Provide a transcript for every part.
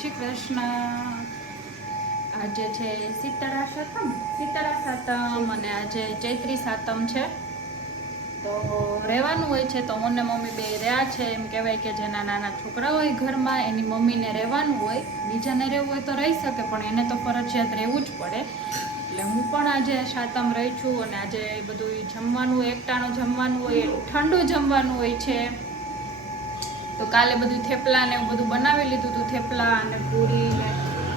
શ્રી કૃષ્ણ આજે છે શીતળા સાતમ શીતળા સાતમ અને આજે ચૈત્રી સાતમ છે. તો રહેવાનું હોય છે તો હું ને મમ્મી બે રહ્યા છે. એમ કહેવાય કે જેના નાના છોકરા હોય ઘરમાં, એની મમ્મીને રહેવાનું હોય. બીજાને રહેવું હોય તો રહી શકે, પણ એને તો ફરજિયાત રહેવું જ પડે. એટલે હું પણ આજે સાતમ રહી છું અને આજે બધું જમવાનું, એકટાણું જમવાનું હોય, ઠંડુ જમવાનું હોય છે. તો કાલે બધું થેપલા ને એવું બધું બનાવી લીધું હતું થેપલા અને પૂરી ને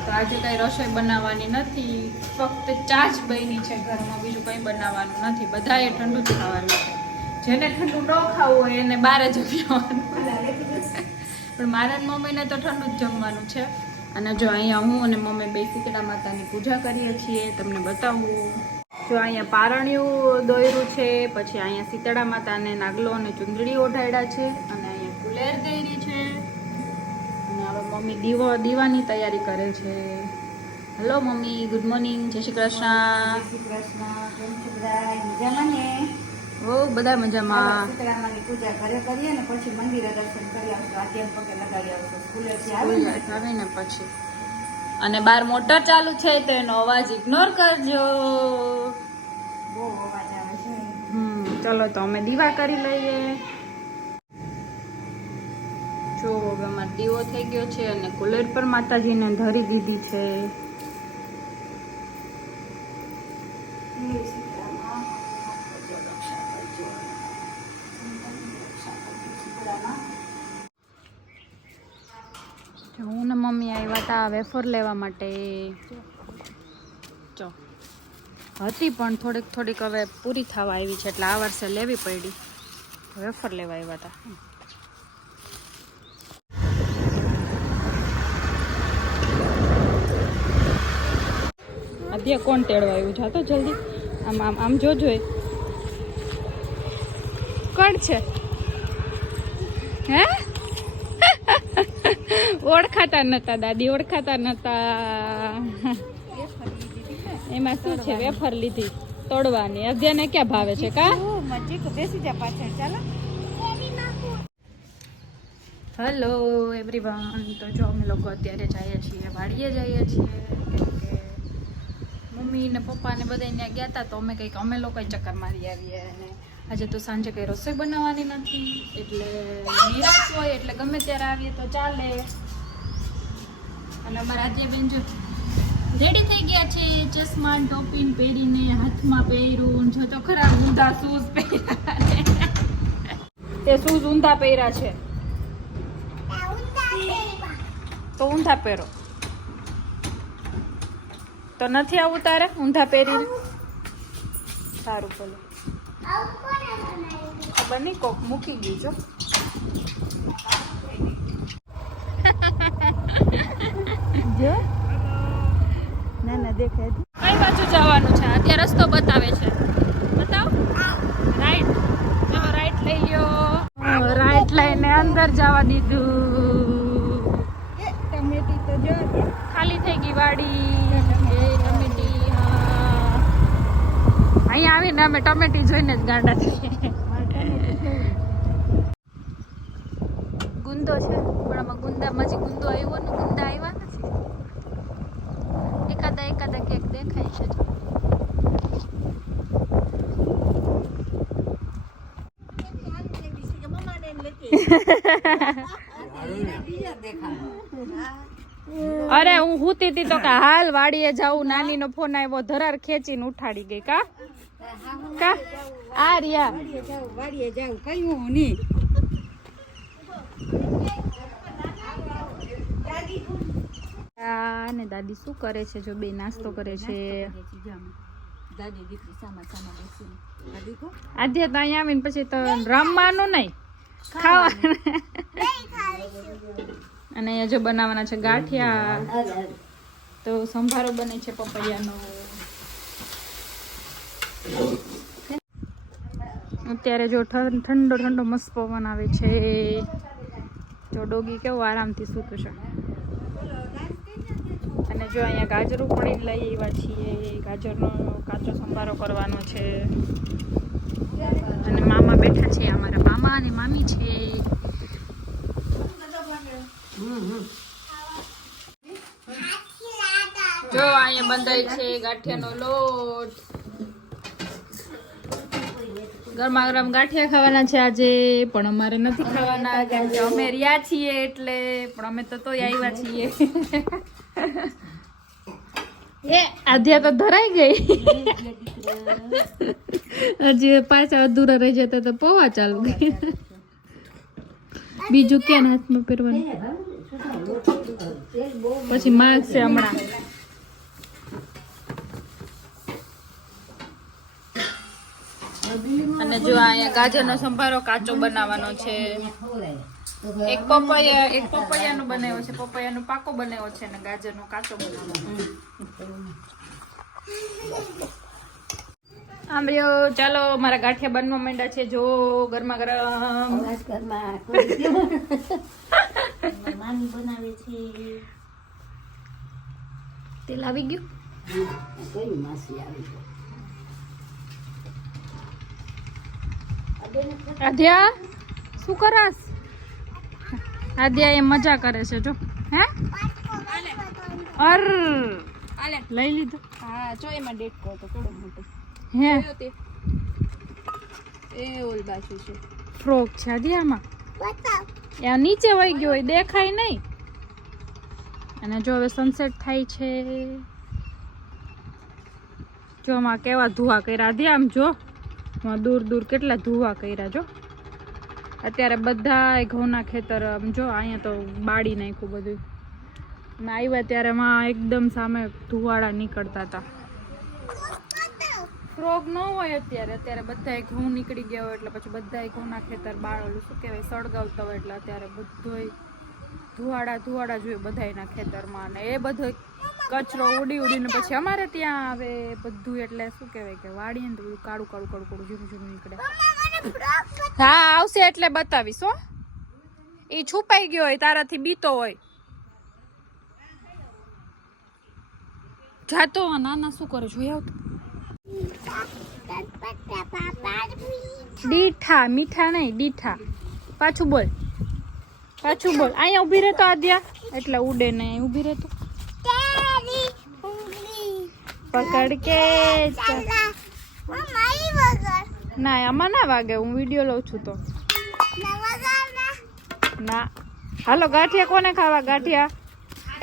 તો આજે કઈ રસોઈ બનાવવાની નથી. ફક્ત ચા જ બની છે ઘરમાં, બીજું કંઈ બનાવવાનું નથી. બધાએ ઠંડુ જ ખાવાનું છે. જેને ઠંડુ ન ખાવું હોય એને બહાર જ પીવાનું પણ મારા મમ્મીને તો ઠંડુ જ જમવાનું છે. અને જો અહીંયા હું અને મમ્મી બે શીતળા માતાની પૂજા કરીએ છીએ, તમને બતાવું. જો અહીંયા પારણિયું દોયરું છે, પછી અહીંયા શીતળા માતાને નાગલો અને ચુંદડી ઓઢાડ્યા છે. અને અહીંયા કરી છે. અને હવે મમ્મી દીવો દીવાની તૈયારી કરે છે. Hello mummy. ગુડ મોર્નિંગ જય શ્રી કૃષ્ણ. શ્રી કૃષ્ણ. મજામાં ને? ઓ બધા મજામાં. સીતરામાની પૂજા ઘરે કરીએ ને પછી મંદિરે દર્શન કરી આવશું. આદ્યમ પગે લગાડી આવશું. સ્કૂલે થી સ્કૂલ ને પછી. અને બાર મોટર ચાલુ છે તો એનો અવાજ ઇગ્નોર કરજો. બહુ અવાજ આવે છે. હમ ચલો તો અમે દીવા કરી લઈએ. જો હવે અમારો દીવો થઈ ગયો છે અને કુલર પર માતાજીને ધરી દીધી છે. હે ને મમ્મી આવ્યા હતા વેફર લેવા માટે. ચો હતી પણ થોડીક થોડીક હવે પૂરી થવા આવી છે એટલે આ વર્ષે લેવી પડી. વેફર લેવા આવ્યા હતા અત્યારે કોણ તેડવા આવ્યું જાતો જલ્દી. આમ આમ આમ જોજો એ. કોણ છે? હે? ઓળખાતા નતા દાદી ઓળખાતા નતા. એમાં શું છે? વેફર લીધી તોડવાની. અધ્યાને ક્યાં ભાવે છે કા? બેસી જા પાછળ ચાલો. હેલો એવરીવન તો જો અમે લોકો અત્યારે જઈએ છીએ વાડીએ જઈએ છીએ. મમ્મી ને પપ્પા ને બધા ત્યાં ગયા હતા તો અમે કંઈક અમે લોકો ચક્કર મારી આવીએ અને આજે તો સાંજે કંઈ રસોઈ બનાવવાની નથી એટલે નિરાશ હોય એટલે ગમે ત્યારે આવીએ તો ચાલે. અને અમારા આજે બેન જો રેડી થઈ ગયા છે ચશ્મા ટોપીન પહેરીને હાથમાં પહેર્યું જો તો ખરા ઊંધા શૂઝ પહેર્યા. તે શૂઝ ઊંધા પહેર્યા છે. તો ઊંધા પહેરો. તો નથી આવું તારે ઊંધા પહેરીને? સારું ભલે ખબર નહીં કોક મૂકી ગયું જો જો. ના ના દેખાય કઈ બાજુ જવાનું છે અત્યારે રસ્તો બતાવે છે બતાવ રાઈટ જો રાઈટ લઈ ગયો રાઈટ લઈને અંદર જવા દીધું ટમેટી તો જો ખાલી થઈ ગઈ વાડી એ ટમેટી હા અહીંયા આવીને અમે ટમેટી જોઈને જ ગાંડા થઈએ ગુંદો છે. પણ આમાં ગુંદામાં જે ગુંદો આવ્યો ને ગુંદા આવ્યા નથી. એકાદા એકાદા કેક દેખાય છે. અરે હું હુતી હતી તો કે હાલ વાડીએ જાઉં. નાની નો ફોન આવ્યો, ધરાર ખેંચીને ઉઠાડી ગઈ કા? કા? આ રિયા વાડીએ જાઉં કયું નહીં. આ ને દાદી શું કરે છે જો બે નાસ્તો કરે છે. દાદી દીકરી સામા સામા બેસીને દાદી કો? આધ્યા તો અહીંયા આવીને પછી તો રમવાનું નહીં. ખાવાનું. અને અહીંયા જો બનાવવાના છે ગાંઠિયા. તો સંભારો બને છે પપૈયાનો. અત્યારે જો ઠંડો ઠંડો મસ્ત પવન આવે છે. જો ડોગી કેવો આરામથી સૂતું છે. અને જો અહીંયા ગાજરું પણ લઈ આવ્યા છીએ. ગાજરનો કાચો સંભારો કરવાનો છે. અને મામા બેઠા છે, અમારા મામા અને મામી છે. જો અહીંયા બંધાય છે ગાંઠિયાનો લોટ. ગરમા ગરમ ગાંઠિયા ખાવાના છે આજે પણ અમારે નથી ખાવાના કેમ કે અમે રહ્યા છીએ એટલે પણ અમે તો તોય આવ્યા છીએ એ આધ્યા તો ધરાઈ ગઈ હજી પાછા અધૂરા રહી જતા તો પૌવા ચાલુ ગઈ બીજું ક્યાં હાથમાં પહેરવાનું પછી માગશે હમણાં અને જો અહીંયા ગાજરનો સંભારો કાચો બનાવવાનો છે. એક પપૈયા એક પપૈયાનો બનાવ્યો છે. પપૈયાનો પાકો બનાવ્યો છે અને ગાજરનો કાચો બનાવવાનો રહ્યો. ચાલો મારા ગાંઠિયા બનવા માંડ્યા છે. જો ગરમા ગરમ. મામી બનાવે છે. તેલ આવી ગયું? માસી આવી આધ્યા શું કરસ? આધ્યા એ મજા કરે છે જો. હે? અર. લઈ લીધો. હા જો એમાં ડેટકો હતો કેવડો મોટો. હે? એ ઓલ બાજુ છે. ફ્રોક છે આધ્યામાં ત્યાં નીચે વહી ગયો હોય દેખાય નહીં. અને જો હવે સનસેટ થાય છે. જો આમાં કેવા ધુવા કર્યા આધ્યા આમ જો. આમાં દૂર દૂર કેટલા ધુવા કર્યા જો? અત્યારે બધા ઘઉંના ખેતર જો, અહીંયા તો બાળી નાખ્યું બધું. અમે આવ્યા ત્યારે માં એકદમ સામે ધુવાડા નીકળતા હતા. ફ્રોગ ન હોય અત્યારે. અત્યારે બધા ઘઉં નીકળી ગયા હોય એટલે પછી બધા ઘઉંના ખેતર બાળેલું. શું કહેવાય? સળગાવતા હોય એટલે અત્યારે બધોય ધુવાડા ધુવાડા જોઈએ બધાયના ખેતરમાં. અને એ બધો કચરો ઉડી ઉડીને પછી અમારે ત્યાં આવે બધું એટલે શું કહેવાય કે વાળીએ ને બધું કાળું કાળું કાળું કાળું ઝીણું ઝીણું નીકળે. હા, આવશે એટલે બતાવીશ હો. એ છુપાઈ ગયો હોય, તારાથી બીતો હોય. જાતો ના ના શું કરે, જોઈ આવતો. દીઠા મીઠા નહીં દીઠા પાછું બોલ. પાછું બોલ. અહીંયા ઊભી રહેતો આદ્યા. એટલે ઉડે નહીં, ઊભી રહેતો. પકડ કે ના, આમાં ના વાગે. હું વીડિયો લઉં છું તો. ના. હાલો, ગાંઠિયા કોને ખાવા, ગાંઠિયા?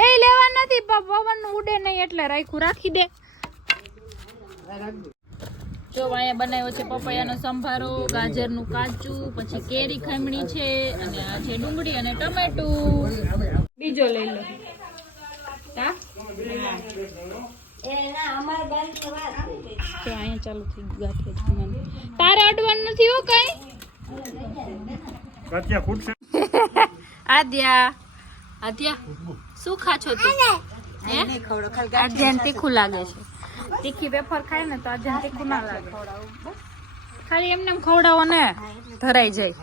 એ લેવા નથી પવન ઉડે નહીં એટલે રાખ્યું. રાખી દે. જો, અહીંયા બનાવ્યો છે પપૈયાનો સંભારો, ગાજરનું કાચું પછી કેરી ખમણી છે, અને આ છે ડુંગળી અને ટમેટું. બીજો લઈ લો. હા તો અહીંયા ચાલુ થઈ ગયું ગાંઠિયા જમવાનું તારે અડવાનું નથી હો કઈ? આદ્યા આદ્યા શું ખા છો તું હે? તીખું લાગે છે. તીખી વેફર ખાય ને તો તીખું ના લાગે. ખાલી એમને ખવડાવો ને ધરાઈ જાય.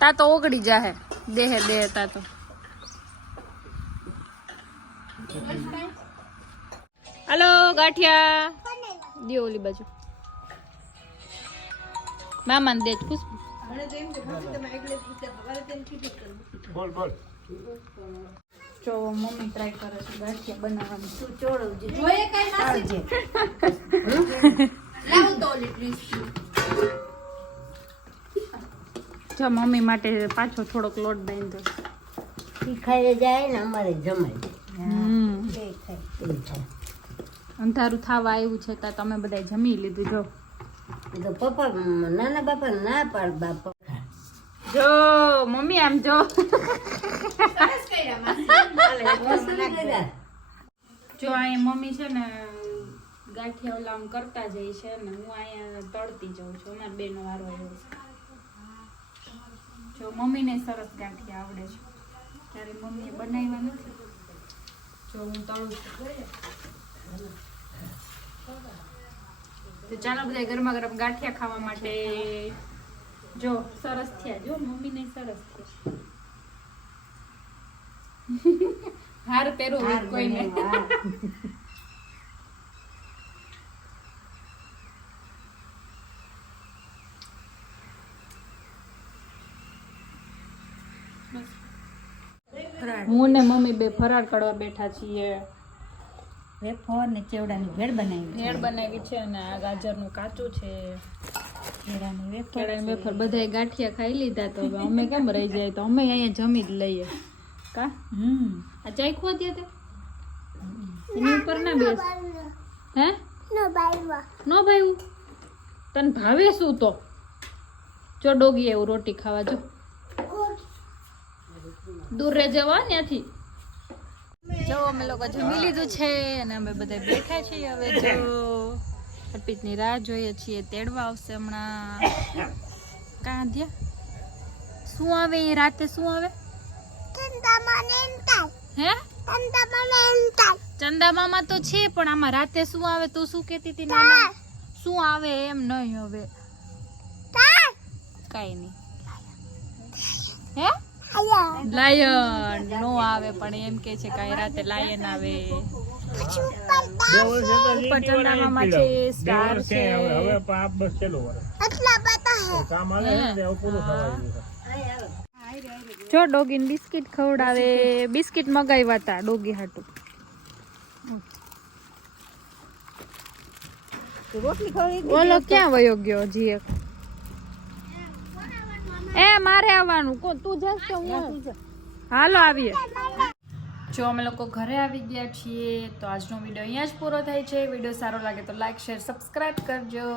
તા તો ઓગળી જાહે. દેહે દેહ તા તો. હાલો ગાંઠિયા. દિયો ઓલી બાજુ. મામાને ને દેજ ખુશ. બોલ બોલ. જો મમ્મી ટ્રાય કરે છે ગાંઠિયા બનાવવાની. તું ચોળવજે જોઈએ કઈ માસી લાવ તો ઓલી પ્લીઝ જો મમ્મી માટે પાછો થોડોક લોટ બાંધ્યો ખાઈ જાય ને અમારે જમાય હમ. અંધારું થવા આવ્યું છે તો તમે બધા જમી લીધું જો. તો પપ્પા નાના બાપા ના પાડ બાપા. જો મમ્મી આમ જો. જો અહીંયા મમ્મી છે ને ગાંઠિયા ઓલા આમ કરતા જાય છે ને હું અહીંયા તળતી જાઉં છું અમારા બેનો વારો આવ્યો છે. જો મમ્મીને સરસ ગાંઠિયા આવડે છે. ત્યારે મમ્મીએ બનાવ્યા નથી. જો હું તળું તો ચાલો બધા ગરમા ગરમ ગાંઠિયા ખાવા માટે જો સરસ થયા જો મમ્મીને સરસ થયા. હાર પહેરું કોઈ કોઈને. ફરાળ હું ને મમ્મી બે ફરાર કરવા બેઠા છીએ. વેફર ને ચેવડાની ભેળ બનાવી ભેળ બનાવી છે અને આ ગાજરનું કાચું છે. કેળાની વેફર કેળાની વેફર બધાય ગાંઠિયા ખાઈ લીધા તો હવે અમે કેમ રહી જાય? તો અમે અહીંયા જમી જ લઈએ. કા? હમ. આ ચાખવા દે તે? એની ઉપર ના બેસ. હે? નો ભાઈ તને ભાવે શું તો? જો ડોગી એવું રોટી ખાવા જો. દૂર રહે જવા ત્યાંથી. જો અમે લોકો જમી લીધું છે અને અમે બધા બેઠા છીએ હવે જો અર્પિતની રાહ જોઈએ છીએ તેડવા આવશે હમણાં. કાં ધ્યા શું આવે એ રાતે શું આવે? હે? ચંદા તો છે પણ આમાં રાતે શું આવે તું શું કેતી હતી નાના? શું આવે એમ નહીં હવે. કાઈ નહીં. હે? લાયન નો આવે પણ એમ કે છે કાઈ રાતે લાયન આવે. ઉપર ચંદા છે સ્ટાર છે હવે પાપ બસ ચલો કામ આવે ને પૂરું જો ડોગીને બિસ્કિટ ખવડાવે. બિસ્કિટ મગાવ્યા હતા ડોગી હાટું. રોટલી ઓલો ક્યાં વયો ગયો હજી એક? એ મારે આવવાનું. કો તું જસ તો હું હાલો આવીએ. જો અમે લોકો ઘરે આવી ગયા છીએ તો આજનો વીડિયો અહીંયા જ પૂરો થાય છે. વીડિયો સારો લાગે તો લાઈક શેર સબસ્ક્રાઇબ કરજો.